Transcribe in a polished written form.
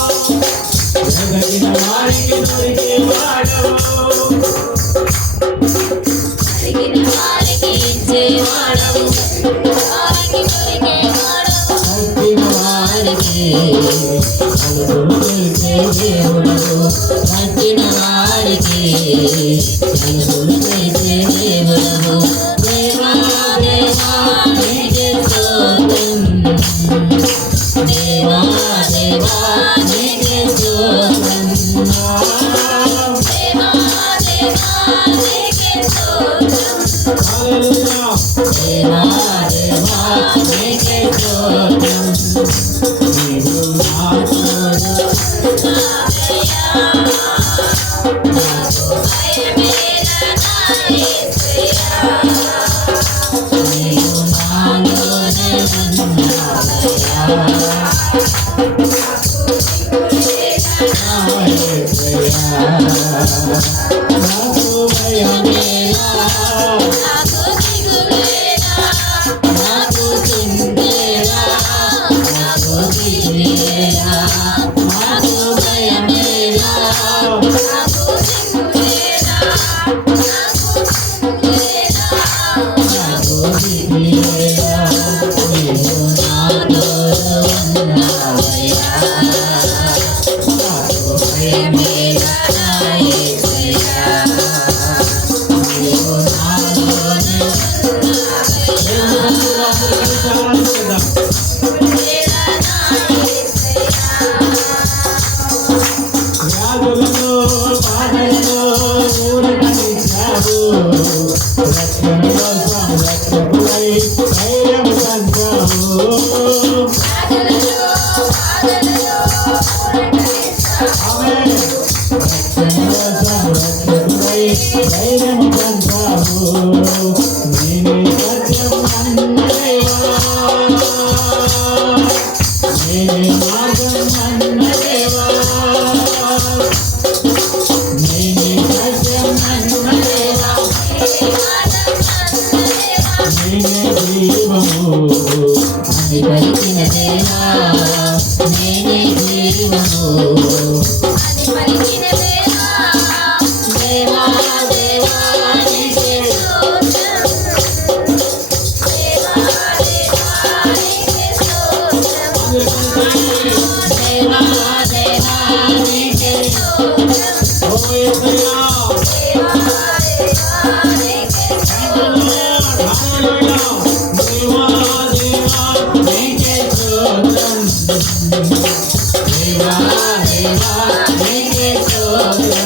వెదకిన వారికి దొరికే వాడవు, అడిగిన వారికి ఇచ్చే వాడవు, వారికి దొరికే వాడవు, తక్కిన వారికి అలుగులు తెలిసే దేవుడవు, తక్కిన వారికి అలుగులు తెలిసే దేవుడవు. దేవా దేవా నీకే స్తోత్రం, దేవా దేవా నీకే స్తోత్రం, దేవా దేవా నీకే స్తోత్రం, హల్లెలూయా, దేవా దేవా నీకే స్తోత్రం. నీవు నా తోడు ఉన్నావయ్యా, నాకు భయమేల నా యేసయ్యా, నీవు నాలోనే ఉన్నావయ్యా, నాకు భయమేలా, నాకు దిగులేలా, నాకు చింతేలా, నాకు దిగులేలా, నాకు భయమేలా, నాకు దిగులేలా, నాకు దిగులేలా, నీవు నాలో ఉన్నావయ్యా, నాకు భయమేలా నా యేసయ్యా, నీవు నాలోనే ఉన్నావయ్యా, వ్యాధులను బాధలను ఊరటనిచ్చావు, రక్షణ కోసం రక్షకుడై ధైర్యం పంచావు, ఆమేన్. రక్షణ కోసం రక్షకుడై ధైర్యం పంచావు, నేనే సత్యం అన్నదేవా, నేనే మార్గం అన్నదేవా, నేనే సత్యం అన్నదేవా, నేనే జీవము అని పలికిన దేవా, నేనే జీవము అని పలికిన దేవా, దేవా దేవా నీకే స్తోత్రం, దేవా దేవా నీకే స్తోత్రం, దేవా దేవా నీకే స్తోత్రం, ఓ యేసయ్యా, దేవా దేవా నీకే స్తోత్రం, హల్లెలూయా, దేవా దేవా నీకే స్తోత్రం, దేవా దేవా నీకే స్తోత్రం.